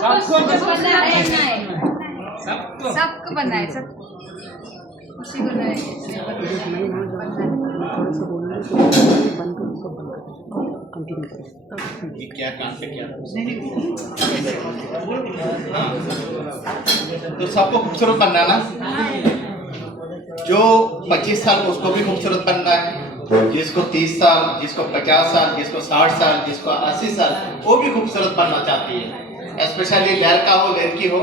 सबको बनना है, सब खुशी को क्या काम पे क्या तो सबको खूबसूरत बनना ना, जो 25 साल उसको भी खूबसूरत बनना है, जिसको 30 साल, जिसको 50 साल, जिसको 60 साल, जिसको 80 साल, वो भी खूबसूरत बनना चाहती है। स्पेशली लड़का हो लड़की हो,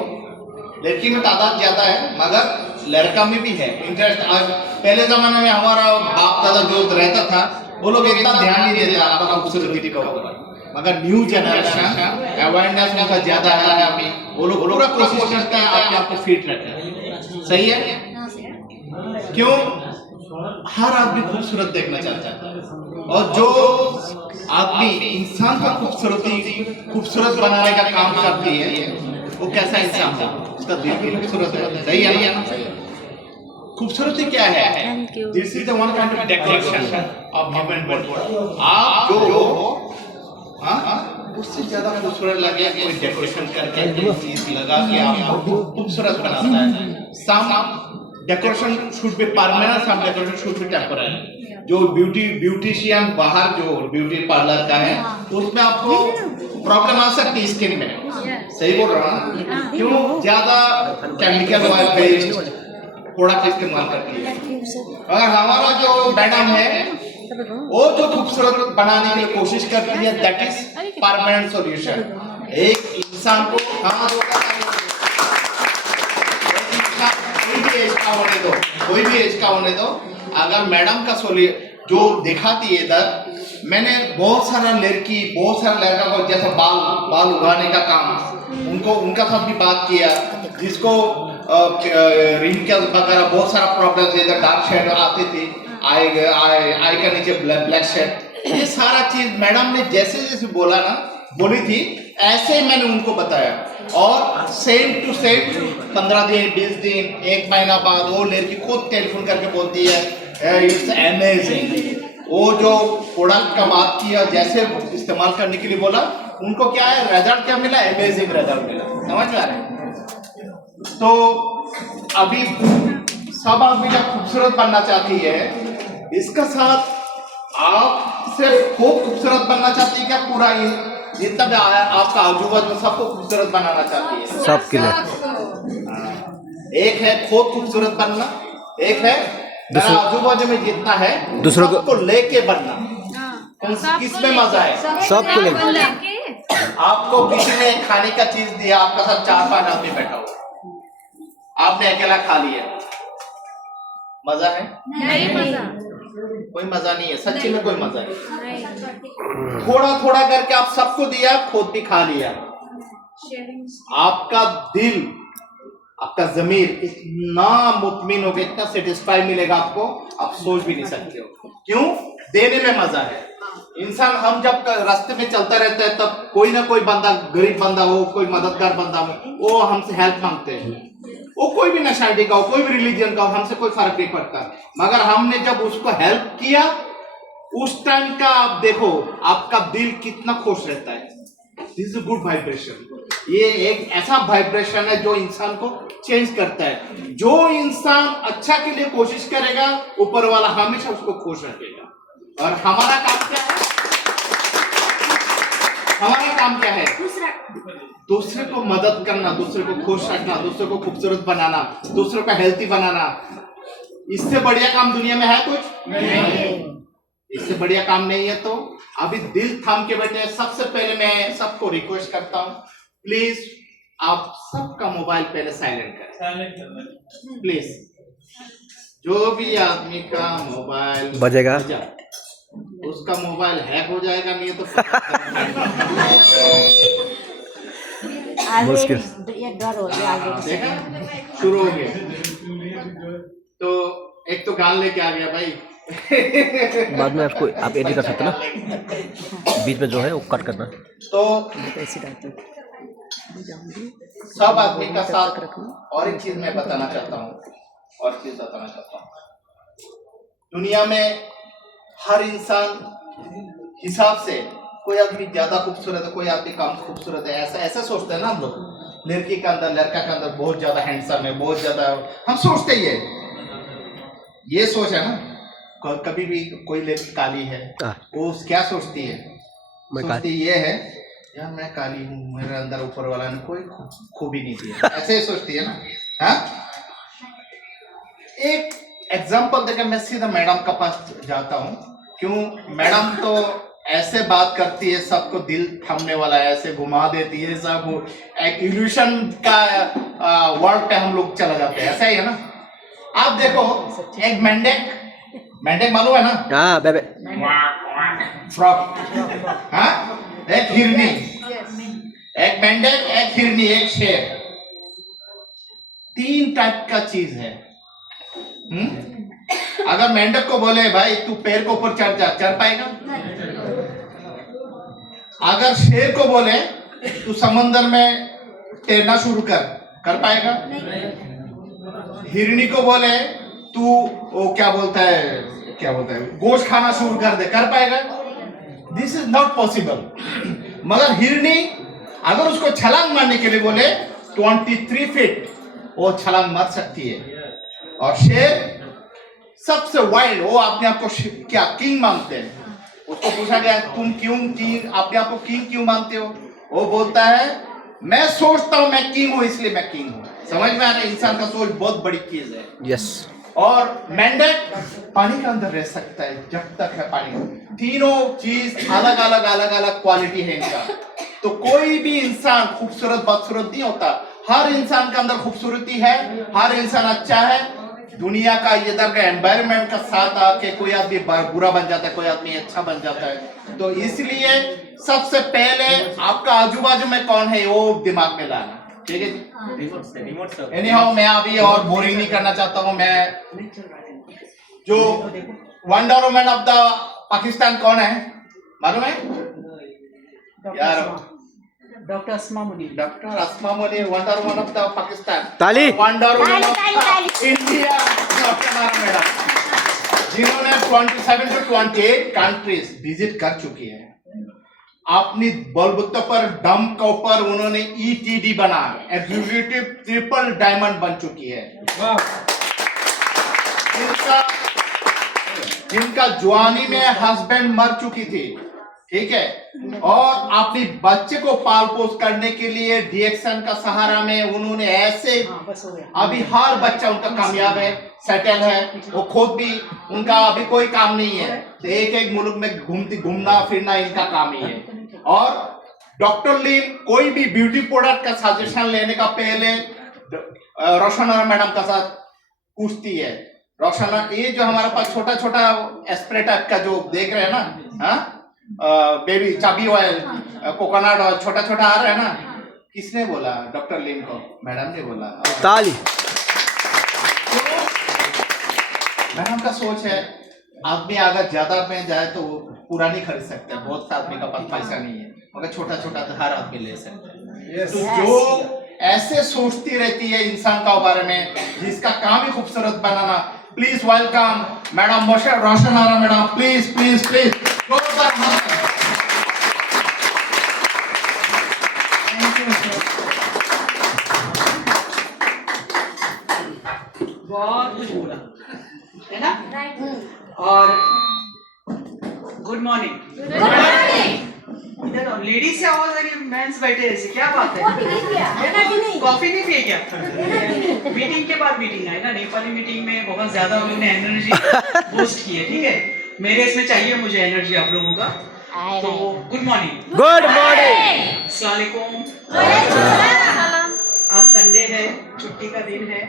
लड़की में तादाद ज्यादा है मगर लड़का में भी है इंटरेस्ट। आज पहले जमाने में हमारा बाप दादा जो रहता था वो लोग इतना ध्यान नहीं देते आपका खूबसूरती का ऊपर, मगर न्यू जनरेशन अवेयरनेस उनका ज्यादा है अभी, वो लोग पूरा कोशिश करते हैं अपने आप को फिट रखें। सही है? क्यों? हर आदमी खूबसूरत देखना चाहता है, और जो आदमी इंसान का खूबसूरत बनाने का काम करती है वो कैसा इंसान है, उसका दिल भी खूबसूरत है। सही है? खूबसूरती क्या है? This is the one kind of decoration of human body. आप जो हो उससे ज्यादा खूबसूरत लगे कोई डेकोरेशन करके कोई चीज लगा के आपको खूबसूरत बनाता है। Some decoration should be permanent, some decoration should be temporary. जो ब्यूटिशियन बाहर जो ब्यूटी पार्लर का है उसमें आपको प्रॉब्लम आ सकती है स्किन में। सही बोल रहा हूँ ना? क्यों? ज्यादा केमिकल ऑयल बेस्ड प्रोडक्ट इस्तेमाल करती है। अगर हमारा जो मैडम है वो जो खूबसूरत बनाने की कोशिश करती है, दैट इज परमानेंट सॉल्यूशन। एक इंसान को कोई भी एज का होने दो, अगर मैडम का जो दिखाती है इधर, मैंने बहुत सारा लड़का को जैसा बाल उगाने का काम उनका साथ भी बात किया, जिसको रिंकल्स वगैरह बहुत सारा प्रॉब्लम्स, इधर डार्क शेड आती थी, आई का नीचे ब्लैक शेड, ये सारा चीज मैडम ने जैसे बोली थी ऐसे मैंने उनको बताया, और सेम टू सेम 15 दिन 20 दिन 1 महीना बाद वो लड़की खुद टेलीफोन करके बोलती है इट्स अमेजिंग। वो जो प्रोडक्ट का बात किया, जैसे इस्तेमाल करने के लिए बोला, उनको क्या है रिजल्ट क्या मिला? अमेजिंग रिजल्ट मिला। समझ में आ रहा है? तो अभी सब आदमी जब खूबसूरत बनना चाहती है, इसका साथ आप सिर्फ खूब खूबसूरत बनना चाहती है क्या? पूरा जितना भी आपका आजू बाजू में सबको खूबसूरत बनाना चाहती है? सबके लिए। एक है खुद खूबसूरत बनना, एक है आजू बाजू में जितना है दूसरों को लेके बनना। किसमें मजा है? सबको लेके। आपको किसी ने खाने का चीज दिया, आपका साथ 4-5 आदमी बैठा हुआ, आपने अकेला खा लिया, मजा है? नहीं, कोई मजा नहीं है, सच्ची में कोई मजा नहीं। थोड़ा थोड़ा करके आप सबको दिया, खुद भी खा लिया, आपका दिल, आपका जमीर इतना मुतमिन होगा, इतना सेटिस्फाई मिलेगा आपको, आप सोच भी नहीं सकते हो। क्यों? देने में मजा है। इंसान हम जब रास्ते में चलता रहता है तब कोई ना कोई बंदा, गरीब बंदा हो, कोई मददगार बंदा हो, वो हमसे हेल्प मांगते हैं, वो कोई भी नशाइडी का हो, कोई भी रिलीजन का हो, हमसे कोई फर्क नहीं पड़ता। मगर हमने जब उसको हेल्प किया, उस टाइम का आप देखो आपका दिल कितना खुश रहता है। This is good vibration. ये एक ऐसा वाइब्रेशन है जो इंसान को चेंज करता है। जो इंसान अच्छा के लिए कोशिश करेगा, ऊपर वाला हमेशा उसको खुश रखेगा। और हमारा काम क्या है? हमारा काम क्या है? दूसरे को मदद करना, दूसरे को खुश रखना, दूसरे को खूबसूरत बनाना, दूसरे को हेल्थी बनाना। इससे बढ़िया काम दुनिया में है कुछ? नहीं। इससे बढ़िया काम नहीं है। तो अभी दिल थाम के बैठे। सबसे पहले मैं सबको रिक्वेस्ट करता हूँ, प्लीज आप सबका मोबाइल पहले साइलेंट करें प्लीज। जो भी आदमी का मोबाइल बजेगा, उसका मोबाइल हैक हो जाएगा, नहीं तो मुश्किल। डर हो गया। देखा, शुरू हो गया। तो एक तो गाल लेके आ गया भाई। बाद में आपको आप एडिट कर सकते ना, बीच में जो है वो कट करना। तो सब आदमी का साथ और एक चीज मैं बताना चाहता हूँ, दुनिया में हर इंसान हिसाब से कोई आदमी ज्यादा खूबसूरत है, कोई आदमी कम खूबसूरत है, ऐसा ऐसा सोचते हैं ना हम लोग। लड़की के अंदर, लड़का के अंदर बहुत ज्यादा हैंडसम है, बहुत ज्यादा, हम सोचते ही है, ये सोच है ना। कभी भी कोई लड़की काली है, वो क्या सोचती है? सोचती ये है यार मैं काली हूँ, मेरे अंदर ऊपर वाला ने कोई खूबी नहीं दिया, ऐसे ही सोचती है ना। हाँ, एक एग्जाम्पल देकर मैं सीधा मैडम का पास जाता हूँ। क्यों? मैडम तो ऐसे बात करती है, सबको दिल थमने वाला है, ऐसे घुमा देती है, सब एक इल्यूशन का वर्ड पे हम लोग चला जाते हैं, ऐसा ही है ना। आप देखो, एक मेंढक मालूम है ना? हाँ बेबे। फ्रॉग, हाँ, एक हिरनी, एक मेंढक, एक हिरनी, एक शेर, 3 टाइप का चीज है। अगर मेंढक को बोले भाई तू पेड़ के ऊपर चढ़ जा, चढ़ पाएगा? अगर शेर को बोले तू समंदर में तैरना शुरू कर पाएगा? हिरनी को बोले तू वो क्या बोलता है गोश्त खाना शुरू कर पाएगा? This is not possible. मगर हिरनी अगर उसको छलांग मारने के लिए बोले 23 फीट, वो छलांग मार सकती है। और शेर सबसे वाइल्ड, वो अपने आप को क्या किंग मानते हैं। उसको पूछा गया तुम क्यों किंग, अपने आप को किंग क्यों मानते हो? वो बोलता है मैं सोचता हूं मैं किंग हूं, इसलिए मैं किंग हूं। समझ में आ रहा है? इंसान का सोच बहुत बड़ी चीज है। यस। और मेंढक पानी के अंदर रह सकता है जब तक है पानी। तीनों चीज अलग अलग क्वालिटी है इनका। तो कोई भी इंसान खूबसूरत बदसूरत नहीं होता, हर इंसान के अंदर खूबसूरती है, हर इंसान अच्छा है। दुनिया का इधर का एनवायरनमेंट का साथ आके कोई आदमी बुरा बन जाता है, कोई आदमी अच्छा बन जाता है। तो इसलिए सबसे पहले आपका आजू बाजू में कौन है वो दिमाग में लाना, ठीक है जी? एनीहाउ मैं अभी और बोरिंग नहीं करना चाहता हूँ। मैं जो wonder woman of the Pakistan कौन है मालूम है यार? Doctor Asma Munir. Doctor Asma Munir, wonder woman of the Pakistan. ताली। Wonder woman of India doctor madam, जिन्होंने 27 से 28 कंट्रीज विजिट कर चुकी है। अपनी बलबूते पर दम के ऊपर उन्होंने ETD बना, एग्जीक्यूटिव ट्रिपल डायमंड बन चुकी है। जिनका जवानी में हस्बैंड मर चुकी थी, ठीक है, और अपनी बच्चे को पाल पोस करने के लिए डिएक्शन का सहारा में उन्होंने ऐसे, अभी हर बच्चा उनका कामयाब है, सेटल है, वो खुद भी, उनका अभी कोई काम नहीं है, तो एक मुल्क में घूमना फिरना इनका काम ही है। और डॉक्टर लीम कोई भी ब्यूटी प्रोडक्ट का सजेशन लेने का पहले रोशना मैडम का साथ पूछती है। रोशना, ये जो हमारे पास छोटा छोटा स्प्रे टाइप का जो देख रहे हैं ना, हाँ, बेबी चाबी ऑयल, कोकोनट ऑयल, छोटा छोटा आ रहा है ना, किसने बोला? डॉक्टर लीम को मैडम ने बोला। ताली। मैडम का सोच है आदमी अगर ज्यादा में जाए तो पूरा नहीं खरीद सकता, बहुत आदमी का पास पैसा नहीं है, मगर छोटा छोटा तो हर आदमी ले सकता है। तो जो ऐसे सोचती रहती है इंसान का बारे में, जिसका काम ही खूबसूरत बनाना, please welcome madam Roshan Ara madam, please please please. बहुत कुछ बोला है ना। और गुड मॉर्निंग। इधर लेडीज से आवाज आ रही है, मेंस बैठे ऐसे, क्या बात है? कॉफी नहीं पिए क्या? मीटिंग के बाद मीटिंग है ना, नेपाली मीटिंग में बहुत ज्यादा हम लोग ने एनर्जी बूस्ट की है, ठीक है। मेरे इसमें चाहिए मुझे एनर्जी आप लोगों का। तो गुड मॉर्निंग। Good morning. अस्सलाम वालेकुम। आज संडे है, छुट्टी का दिन है,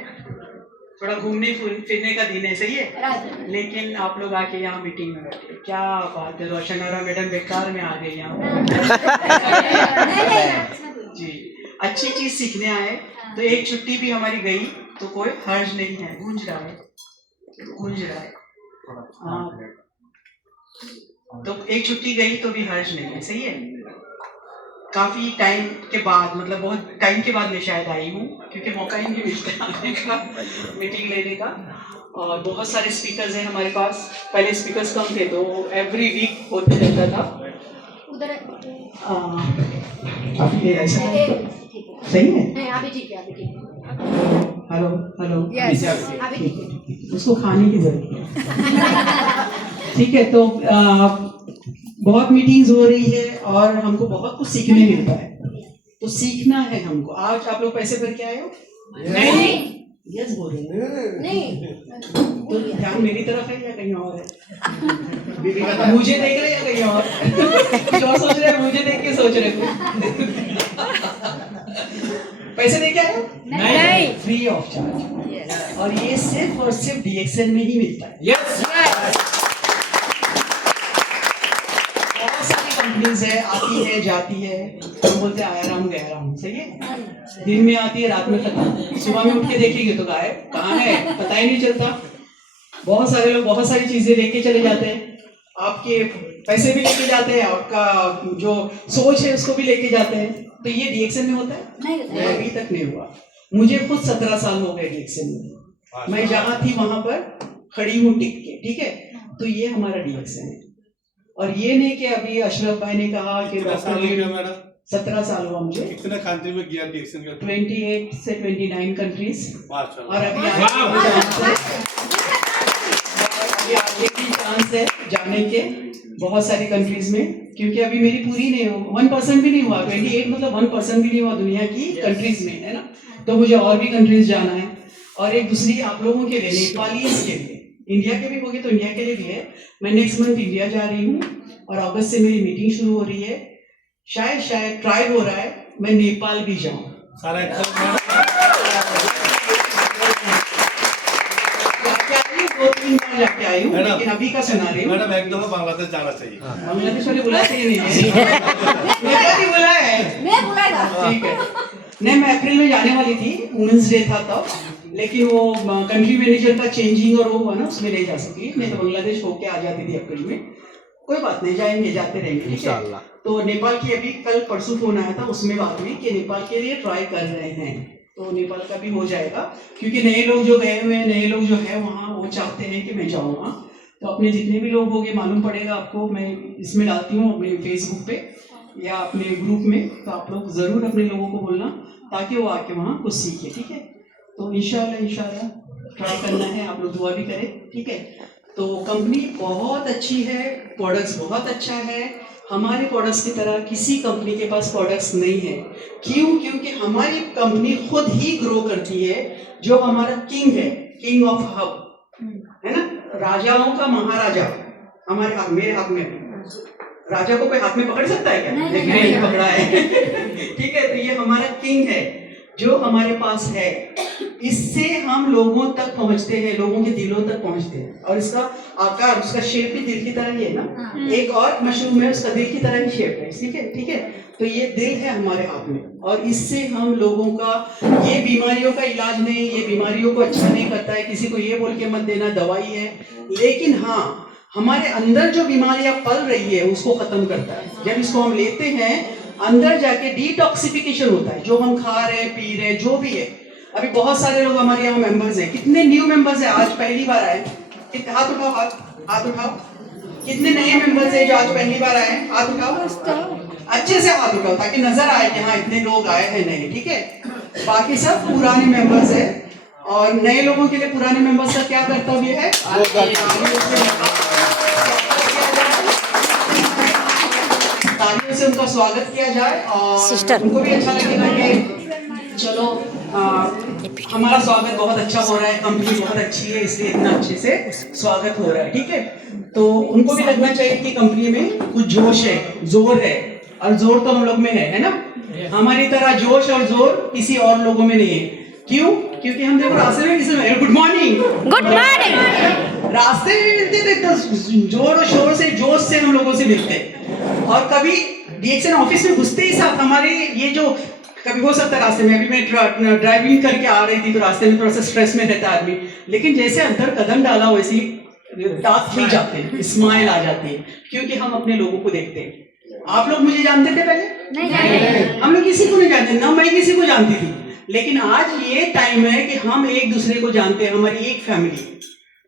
थोड़ा घूमने फिरने का दिन है, सही है। लेकिन आप लोग आके यहाँ मीटिंग में बैठे, क्या बात है। रोशन आरा मैडम बेकार में आ गए यहाँ जी, अच्छी चीज सीखने आए। तो एक छुट्टी भी हमारी गई तो कोई हर्ज नहीं है, गूंज रहा है। हाँ, तो एक छुट्टी गई तो भी हर्ज नहीं है, सही है। काफी टाइम के बाद, मतलब बहुत टाइम के बाद मैं शायद आई हूँ, क्योंकि मौका ही नहीं मिलता आने का, मीटिंग लेने का। और बहुत सारे स्पीकर्स हैं हमारे पास। पहले स्पीकर्स कम थे तो एवरी वीक होते रहता था, उधर आप ये ऐसा ठीक है सही है। नहीं अभी ठीक है अभी ठीक है हेलो हेलो यस अभी ठीक है उसको खाने की जरूरत है। ठीक है, तो बहुत मीटिंग्स हो रही है और हमको बहुत कुछ सीखने मिलता है, तो सीखना है हमको। आज आप लोग पैसे भर के आए हो? नहीं यस बोल रहे हैं। नहीं तो ध्यान मेरी तरफ है या कहीं और है? बीबी का मुझे देख रहे हैं या कहीं और? कुछ और सोच रहे हैं, मुझे देख के सोच रहे हैं। पैसे दे के आए हो? नहीं फ्री ऑफ चार्ज, यस और ये सिर्फ और सिर्फ DXN में ही मिलता है। यस बहुत सारी कंपनीज है, आती है जाती है, हम बोलते हैं आया राम गया राम, सही है। दिन में आती है, रात में खत्म, सुबह में उठ के देखेंगे तो गायब, कहाँ है पता ही नहीं चलता। बहुत सारे लोग बहुत सारी चीजें लेके चले जाते हैं, आपके पैसे भी लेके जाते हैं, आपका जो सोच है उसको भी लेके जाते हैं। तो ये DXN में होता है? नहीं अभी तक नहीं हुआ। मुझे खुद 17 साल हो गए DXN में, मैं जहाँ थी वहां पर खड़ी हूँ टिक के, ठीक है। तो ये हमारा DXN है, और ये नहीं कि अभी अशरफ भाई ने कहा कि कितना साल हो गया मैडम? 17 साल हुआ मुझे, कितने कंट्री में गया DXN का? 28 से 29 कंट्रीज, माशाल्लाह। और अभी आगे भी चांस है जाने के बहुत सारी कंट्रीज में, क्योंकि अभी मेरी पूरी नहीं हो 1% भी नहीं हुआ, 28 मतलब 1% भी नहीं हुआ दुनिया की कंट्रीज में, है ना। तो मुझे और भी कंट्रीज जाना है, और एक दूसरी आप लोगों के लिए, नेपालीज के लिए, इंडिया के भी होगी तो इंडिया के लिए भी है। मैं नेक्स्ट मंथ इंडिया जा रही हूँ, और अगस्त से मेरी मीटिंग शुरू हो रही है। शायद ट्राई हो रहा है मैं नेपाल भी जाऊँ। सारा जाके आई हूँ, लेकिन अभी का सुना रही हूँ। मैडम एक दफा बांग्लादेश जाना चाहिए। बांग्लादेश वाले बुलाते ही नहीं है। नेपाल ही बुलाया है। मैं बुलाएगा ठीक है। नहीं, मैं अप्रैल में जाने वाली थी, वुमेन्स डे था तब, लेकिन वो कंट्री मैनेजर का चेंजिंग और वो हुआ ना, उसमें नहीं जा सकी, नहीं तो बांग्लादेश होके आ जाती थी अप्रैल में। कोई बात नहीं, जाएंगे, जाते रहेंगे, ठीक है। तो नेपाल की अभी कल परसों फोन आया था, उसमें बात हुई कि नेपाल के लिए ट्राई कर रहे हैं, तो नेपाल का भी हो जाएगा, क्योंकि नए लोग जो गए हुए हैं, नए लोग जो है वहाँ, वो चाहते हैं कि मैं जाऊँ वहाँ। तो अपने जितने भी लोग होंगे, मालूम पड़ेगा आपको, मैं इसमें डालती हूँ अपने फेसबुक पे या अपने ग्रुप में, तो आप लोग ज़रूर अपने लोगों को बोलना ताकि वो आके वहाँ कुछ सीखे, ठीक है। तो इंशाल्लाह ट्राई करना है, आप लोग दुआ भी करें, ठीक है। तो कंपनी बहुत अच्छी है, प्रोडक्ट्स बहुत अच्छा है, हमारे प्रोडक्ट्स की तरह किसी कंपनी के पास प्रोडक्ट्स नहीं है। क्यों? क्योंकि हमारी कंपनी खुद ही ग्रो करती है। जो हमारा किंग है, किंग ऑफ हब है ना, राजाओं का महाराजा हमारे हाथ, मेरे हाथ में। राजा को कोई हाथ में पकड़ सकता है क्या? लेकिन नहीं पकड़ा है। ठीक है, तो ये हमारा किंग है जो हमारे पास है, इससे हम लोगों तक पहुंचते हैं, लोगों के दिलों तक पहुंचते हैं। और इसका आकार, उसका शेप भी दिल की तरह ही है ना। एक और मशरूम है, उसका दिल की तरह ही शेप है, ठीक है, ठीक है। तो ये दिल है हमारे हाथ में, और इससे हम लोगों का, ये बीमारियों का इलाज नहीं, ये बीमारियों को अच्छा नहीं करता है, किसी को ये बोल के मत देना दवाई है, लेकिन हाँ, हमारे अंदर जो बीमारियां पल रही है उसको खत्म करता है। जब इसको हम लेते हैं, अंदर जाके डिटॉक्सिफिकेशन होता है, जो हम खा रहे हैं, पी रहे हैं, जो भी है। अभी बहुत सारे लोग हमारे यहाँ मेंबर्स हैं, कितने न्यू मेंबर्स हैं, आज पहली बार आए, हाथ उठाओ, हाथ उठाओ। कितने नए मेंबर्स हैं जो आज पहली बार आए, हाथ उठाओ, अच्छे से हाथ उठाओ ताकि नजर आए कि हाँ इतने लोग आए हैं नए, ठीक है। बाकी सब पुराने मेंबर्स हैं, और नए लोगों के लिए पुराने मेंबर्स का क्या कर्तव्य है? तालियों से उनका स्वागत किया जाए, और उनको भी अच्छा लगेगा कि चलो हमारा स्वागत बहुत अच्छा हो रहा है, कंपनी बहुत अच्छी है, इसलिए इतना अच्छे से स्वागत हो रहा है, ठीक है। तो उनको भी लगना चाहिए कि कंपनी में कुछ जोश है, जोर है, और जोर तो हम लोग में है ना। हमारी तरह जोश और जोर किसी और लोगों में नहीं है। क्यों? क्योंकि हम देखो रास्ते में किसी में गुड मॉर्निंग रास्ते में मिलते थे, तो जोर और शोर से, जोश से हम लोगों से मिलते। और कभी DXN ऑफिस में घुसते ही साथ हमारे ये जो, कभी हो सकता है रास्ते में, अभी मैं ड्राइविंग करके आ रही थी तो रास्ते में थोड़ा सा स्ट्रेस में रहता है आदमी, लेकिन जैसे अंदर कदम डाला वैसे ही दांत खिल जाते हैं, स्माइल आ जाती है, क्योंकि हम अपने लोगों को देखते हैं। आप लोग मुझे जानते थे पहले? नहीं। हम लोग किसी को नहीं जानते, ना मैं किसी को जानती थी, लेकिन आज ये टाइम है कि हम एक दूसरे को जानते हैं, हमारी एक फैमिली,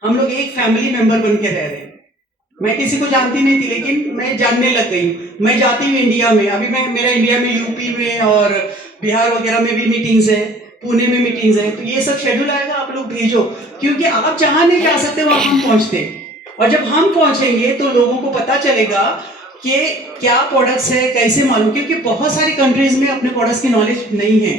हम लोग एक फैमिली मेंबर बन के रह रहे हैं। मैं किसी को जानती नहीं थी, लेकिन मैं जानने लग गई हूँ। मैं जाती हूँ इंडिया में, अभी मेरा इंडिया में यूपी में और बिहार वगैरह में भी मीटिंग्स है, पुणे में मीटिंग्स है, तो ये सब शेड्यूल आएगा, आप लोग भेजो, क्योंकि आप जहाँ नहीं जा सकते वहाँ हम पहुँचते हैं। और जब हम पहुँचेंगे तो लोगों को पता चलेगा कि क्या प्रोडक्ट्स है, कैसे मालूम, क्योंकि बहुत सारी कंट्रीज में अपने प्रोडक्ट्स की नॉलेज नहीं है।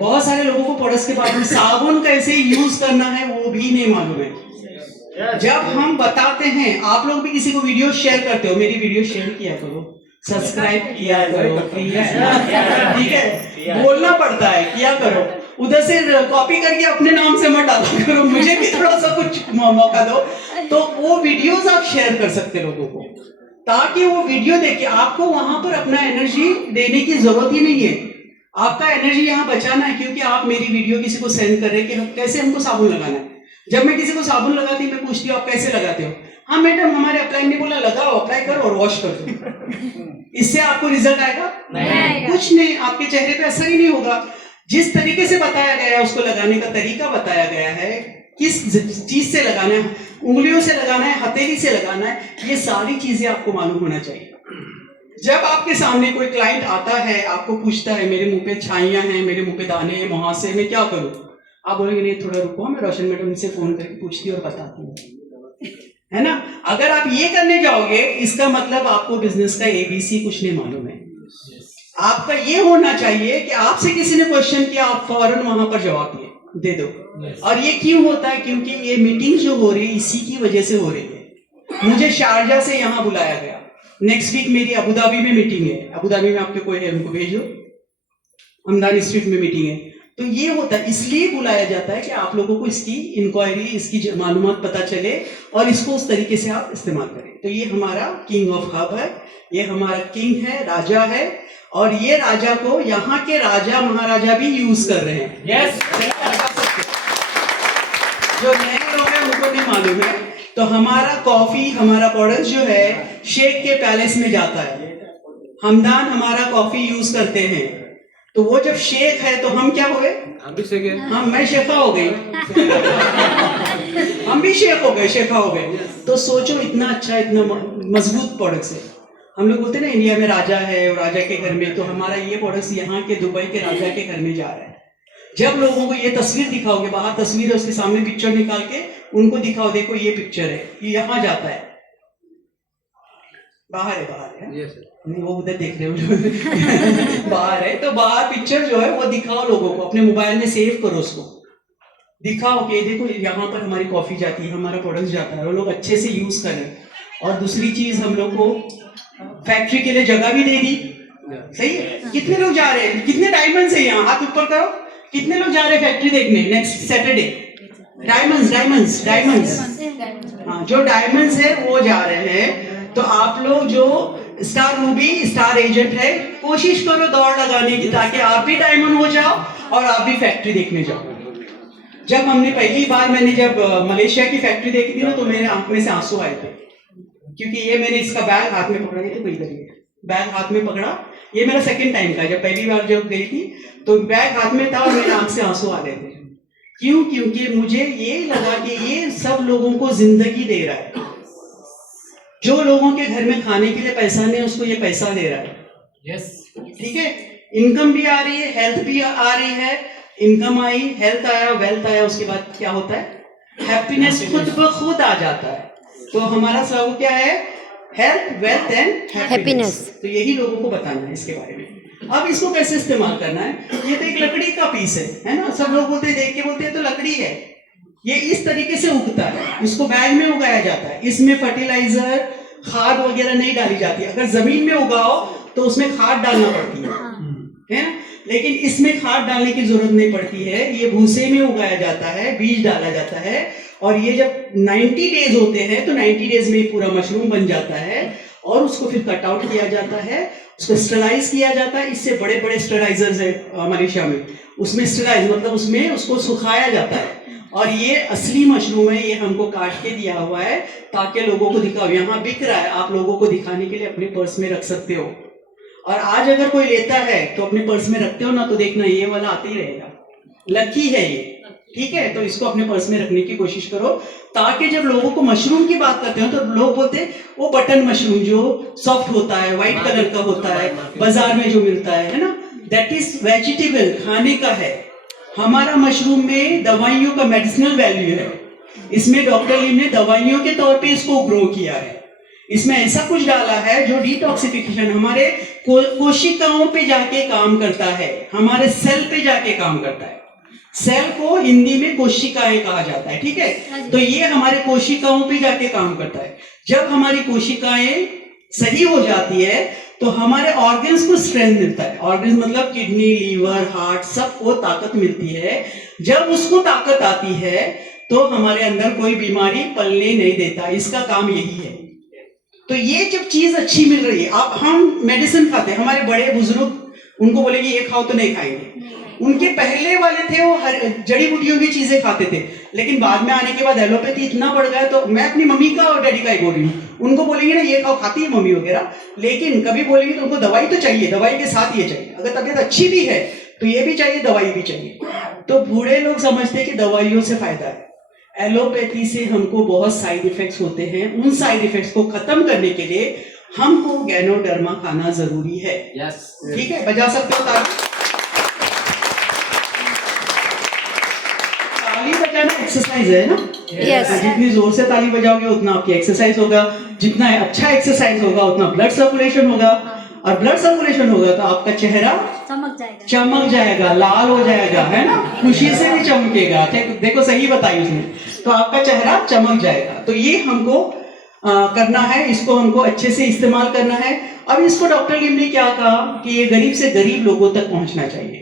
बहुत सारे लोगों को प्रोडक्ट्स के बारे में, साबुन कैसे यूज करना है वो भी नहीं मालूम है। जब हम बताते हैं, आप लोग भी किसी को वीडियो शेयर करते हो, मेरी वीडियो शेयर किया करो, सब्सक्राइब किया करो, ठीक है, बोलना पड़ता है, किया करो, उधर से कॉपी करके अपने नाम से मत डाला करो, मुझे भी थोड़ा सा कुछ मौका दो। तो वो वीडियोस आप शेयर कर सकते लोगों को, ताकि वो वीडियो देखे, आपको वहां पर अपना एनर्जी देने की जरूरत ही नहीं है। आपका एनर्जी यहाँ बचाना है, क्योंकि आप मेरी वीडियो किसी को सेंड कर रहे हैं कि कैसे हमको साबुन लगाना है। जब मैं किसी को साबुन लगाती हूँ, मैं पूछती हूँ आप कैसे लगाते हो? हाँ मैडम, हमारे अप्लाई ने बोला लगाओ, अप्लाई करो और वॉश कर दो। इससे आपको रिजल्ट आएगा? नहीं, कुछ नहीं, आपके चेहरे पे असर ही नहीं होगा। जिस तरीके से बताया गया है, उसको लगाने का तरीका बताया गया है, किस चीज से लगाना है, उंगलियों से लगाना है, हथेली से लगाना है, ये सारी चीजें आपको मालूम होना चाहिए। जब आपके सामने कोई क्लाइंट आता है, आपको पूछता है मेरे मुंह पे छाइयां हैं, मेरे मुंह पे दाने हैं, वहां से मैं क्या करूं? आप बोलेंगे नहीं थोड़ा रुको, मैं रोशन मैडम से फोन करके पूछती और बताती हूँ, है ना। अगर आप ये करने जाओगे, इसका मतलब आपको बिजनेस का ABC कुछ नहीं मालूम है। आपका ये होना चाहिए कि आपसे किसी ने क्वेश्चन किया, आप फौरन वहां पर जवाब दे दो। और ये क्यों होता है? क्योंकि ये मीटिंग जो हो रही है, इसी की वजह से हो रही है। मुझे शारजा से यहाँ बुलाया गया, नेक्स्ट वीक मेरी अबू धाबी में मीटिंग है। अबू धाबी में आपके कोई है, उनको भेजो, हमदानी स्ट्रीट में मीटिंग है। तो ये होता है, इसलिए बुलाया जाता है कि आप लोगों को इसकी इंक्वायरी, इसकी मालूमात पता चले और इसको उस तरीके से आप इस्तेमाल करें। तो ये हमारा किंग ऑफ हब है, ये हमारा किंग है, राजा है, और ये राजा को यहाँ के राजा महाराजा भी यूज कर रहे हैं। यस, जो नए लोग हैं उनको नहीं मालूम है। तो हमारा कॉफी, हमारा प्रोडक्ट जो है शेख के पैलेस में जाता है। हमदान हमारा कॉफी यूज करते हैं, तो वो जब शेख है तो हम क्या हुए? हम भी शेख हैं। हाँ, मैं शेखा हो गई हम भी शेख हो गए, शेखा हो गए। तो सोचो, इतना अच्छा, इतना मजबूत प्रोडक्ट है। हम लोग बोलते हैं ना इंडिया में राजा है और राजा के घर में, तो हमारा ये प्रोडक्ट यहाँ के दुबई के राजा के घर में जा रहा है। जब लोगों को ये तस्वीर दिखाओगे, बाहर तस्वीर है, उसके सामने पिक्चर निकाल के उनको दिखाओ, देखो ये पिक्चर है, ये यहाँ जाता है, बाहर है yes, नहीं वो उधर देख रहे हो बाहर है, तो बाहर पिक्चर जो है वो दिखाओ लोगों को, अपने मोबाइल में सेव करो, उसको दिखाओ कि देखो यहाँ पर हमारी कॉफी जाती है, हमारा प्रोडक्ट जाता है, वो लोग अच्छे से यूज करें। और दूसरी चीज, हम लोग को फैक्ट्री के लिए जगह भी दे दी, सही है। कितने लोग जा रहे हैं? कितने डायमंड्स है यहाँ? हाथ ऊपर करो, कितने लोग जा रहे हैं फैक्ट्री देखने नेक्स्ट सैटरडे? डायमंड्स, हाँ, जो डायमंड्स है वो जा रहे हैं। तो आप लोग जो स्टार रूबी, स्टार एजेंट है, कोशिश करो दौड़ लगाने की, ताकि आप भी डायमंड हो जाओ और आप भी फैक्ट्री देखने जाओ। जब हमने पहली बार, मैंने जब मलेशिया की फैक्ट्री देखी थी ना, तो मेरे आंख में से आंसू आए थे, क्योंकि ये मैंने इसका बैग हाथ में पकड़ा, ये तो कोई करिए बैग हाथ में पकड़ा, ये मेरा सेकंड टाइम था। जब पहली बार जब गई थी तो बैग हाथ में था और मेरे आंख से आंसू आ रहे थे। क्यों? क्योंकि मुझे ये लगा कि ये सब लोगों को जिंदगी दे रहा है। जो लोगों के घर में खाने के लिए पैसा नहीं, उसको ये पैसा दे रहा है। यस, ठीक है। इनकम भी आ रही है, हेल्थ भी आ रही है। इनकम आई, हेल्थ आया, वेल्थ आया, उसके बाद क्या होता है? हैप्पीनेस खुद ब खुद आ जाता है। तो हमारा स्लोगन क्या है? Health, wealth and happiness. तो यही लोगों को बताना है इसके बारे में। अब इसको कैसे इस्तेमाल करना है? ये तो एक लकड़ी का पीस है ना। सब लोग बोलते हैं, देख के बोलते हैं तो लकड़ी है। ये इस तरीके से उगता है, इसको बैग में उगाया जाता है। इसमें फर्टिलाइजर, खाद वगैरह नहीं डाली जाती। अगर जमीन में उगाओ तो उसमें खाद डालना पड़ती है, लेकिन इसमें खाद डालने की जरूरत नहीं पड़ती है। ये भूसे में उगाया जाता है, बीज डाला जाता है, और ये जब 90 डेज होते हैं तो 90 डेज में पूरा मशरूम बन जाता है, और उसको फिर कट आउट किया जाता है, उसको स्टरलाइज किया जाता है। इससे बड़े बड़े स्टरलाइजर्स है मलेशिया में, उसमें स्टरलाइज मतलब उसमें उसको सुखाया जाता है। और ये असली मशरूम है, ये हमको काट के दिया हुआ है ताकि लोगों को दिखाओ। यहाँ बिक रहा है, आप लोगों को दिखाने के लिए अपने पर्स में रख सकते हो। और आज अगर कोई लेता है तो अपने पर्स में रखते हो ना, तो देखना ये वाला आते ही रहेगा। लकी है ये, ठीक है। तो इसको अपने पर्स में रखने की कोशिश करो, ताकि जब लोगों को मशरूम की बात करते हो तो लोग बोलते हैं वो बटन मशरूम जो सॉफ्ट होता है, व्हाइट कलर का होता है, बाजार में जो मिलता है ना, दैट इज वेजिटेबल, खाने का है। हमारा मशरूम में दवाइयों का मेडिसिनल वैल्यू है। इसमें डॉक्टर लीम ने दवाइयों के तौर पे इसको ग्रो किया है। इसमें ऐसा कुछ डाला है जो डिटॉक्सिफिकेशन, हमारे कोशिकाओं पे जाके काम करता है, हमारे सेल पे जाके काम करता है। सेल को हिंदी में कोशिकाएं कहा जाता है, ठीक है। तो ये हमारे कोशिकाओं पे जाके काम करता है। जब हमारी कोशिकाएं सही हो जाती है तो हमारे ऑर्गन्स को स्ट्रेंथ मिलता है। ऑर्गन्स मतलब किडनी, लीवर, हार्ट, सबको ताकत मिलती है। जब उसको ताकत आती है तो हमारे अंदर कोई बीमारी पलने नहीं देता। इसका काम यही है। तो ये जब चीज अच्छी मिल रही है, अब हम मेडिसिन खाते हैं, हमारे बड़े बुजुर्ग उनको बोलेंगे ये खाओ तो नहीं खाएंगे। उनके पहले वाले थे वो जड़ी बूटियों की चीजें खाते थे, लेकिन बाद में आने के बाद एलोपैथी इतना बढ़ गया। तो मैं अपनी मम्मी का और डैडी का ही बोल रही हूँ, उनको बोलेंगे ना ये खाओ, खाती है मम्मी वगैरह, लेकिन कभी बोलेंगे तो उनको दवाई तो चाहिए, दवाई के साथ ये चाहिए। अगर तबीयत अच्छी भी है तो ये भी चाहिए, दवाई भी चाहिए। तो बूढ़े लोग समझते हैं कि दवाइयों से फायदा है। एलोपैथी से हमको बहुत साइड इफेक्ट्स होते हैं। उन साइड इफेक्ट्स को खत्म करने के लिए हमको गैनोडर्मा खाना जरूरी है। ठीक है, बजा सकते हो ताली? ताली बजाना एक्सरसाइज है ना? जितनी जोर से ताली बजाओगे उतना आपकी एक्सरसाइज होगा, जितना अच्छा एक्सरसाइज होगा उतना ब्लड सर्कुलेशन होगा, और ब्लड सर्कुलेशन होगा तो आपका चेहरा चमक जाएगा, लाल हो जाएगा, है ना, खुशी से भी चमकेगा। देखो सही बताई उसने, तो आपका चेहरा चमक जाएगा। तो ये हमको करना है, इसको हमको अच्छे से इस्तेमाल करना है। अब इसको डॉक्टर लीम ने क्या कहा कि ये गरीब से गरीब लोगों तक पहुंचना चाहिए।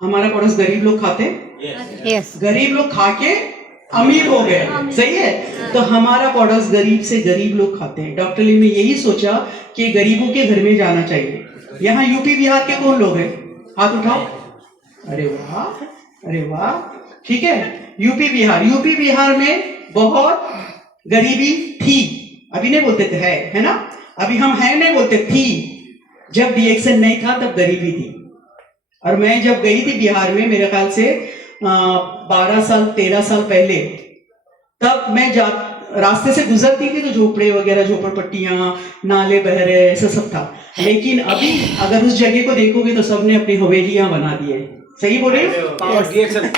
हमारा पड़ोस गरीब लोग खाते, गरीब लोग खा के अमीर हो गए, सही है। तो हमारा पड़ोस गरीब से गरीब लोग खाते हैं। डॉक्टर लीम ने यही सोचा कि गरीबों के घर में जाना चाहिए। यहाँ यूपी बिहार के कौन लोग हैं? हाथ उठाओ। अरे वाह, अरे वाह, ठीक है। यूपी बिहार में बहुत गरीबी थी, अभी नहीं बोलते थे है ना, अभी हम है नहीं बोलते, थी। जब डीएक्शन नहीं था तब गरीबी थी। और मैं जब गई थी बिहार में, मेरे ख्याल से 12 साल 13 साल पहले, तब मैं रास्ते से गुजरती थी तो झोपड़े वगैरह, झोपड़पट्टियां, नाले बह रहे, ऐसा सब था। लेकिन अभी अगर उस जगह को देखोगे तो सबने अपनी हवेलियां बना दी है। सही बोल रहे हो? पावर ऑफ डीएक्शन,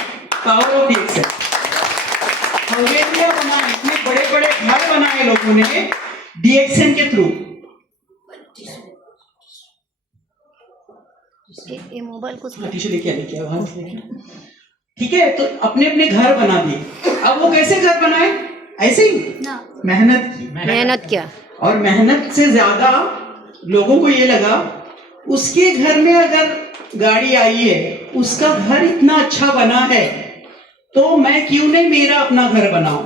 हवेलियां बनाए, इतने बड़े बड़े घर बनाए लोगों ने डीएक्शन के थ्रू। ये मोबाइल को टिश्यू लेके आने, ठीक है। तो अपने अपने घर बना दिए। अब वो कैसे घर बनाए? ऐसे ही मेहनत किया, और मेहनत से ज्यादा लोगों को ये लगा उसके घर में अगर गाड़ी आई है, उसका घर इतना अच्छा बना है, तो मैं क्यों नहीं मेरा अपना घर बनाऊं।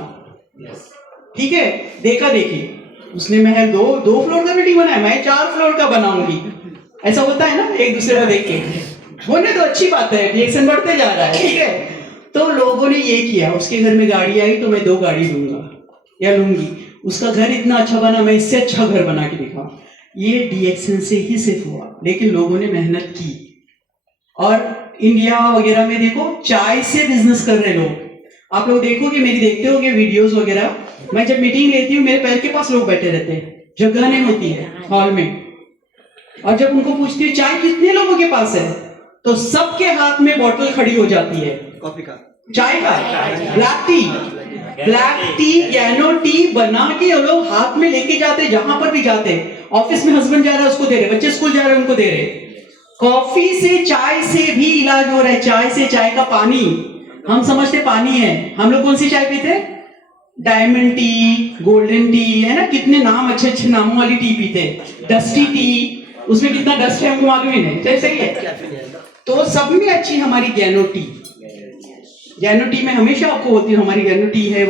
ठीक है, देखा देखी उसने महल दो फ्लोर का बिल्डिंग बनाया, मैं 4 फ्लोर का बनाऊंगी। ऐसा होता है ना, एक दूसरे को देख के। बोले तो अच्छी बात है, रिएक्शन बढ़ते जा रहा है, ठीक है। तो लोगों ने ये किया, उसके घर में गाड़ी आई तो मैं 2 गाड़ी लूंगा या लूंगी। उसका घर इतना अच्छा बना, मैं इससे अच्छा घर बना के दिखाऊं। ये डीएक्शन से ही सिर्फ हुआ, लेकिन लोगों ने मेहनत की। और इंडिया वगैरह में देखो, चाय से बिजनेस कर रहे लोग। आप लोग देखोगे, मेरी देखते होगे वीडियोस वगैरह। मैं जब मीटिंग लेती हूँ, मेरे पैर के पास लोग बैठे रहते हैं, जगह नहीं होती है हॉल में। और जब उनको पूछती हूँ चाय कितने लोगों के पास है, तो सबके हाथ में बोतल खड़ी हो जाती है, कॉफी का, चाय का, ब्लैक टी गैनो टी बना के वो लोग हाथ में लेके जाते, जहां पर भी जाते। ऑफिस में हस्बैंड जा रहा है उसको दे रहे, बच्चे स्कूल जा रहे हैं उनको दे रहे। कॉफी से, चाय से भी इलाज हो रहा है। चाय से, चाय का पानी हम समझते पानी है, हम लोग कौन सी चाय पीते? डायमंड टी, गोल्डन टी, है ना, कितने नाम, अच्छे अच्छे नामों वाली टी पीते। डस्टी टी, उसमें कितना डस्ट है हमको मालूम ही नहीं, सही है। तो सब में अच्छी हमारी गैनो टी। गैनो टी में हमेशा आपको बोलती हूँ, हमारी गैनो टी है।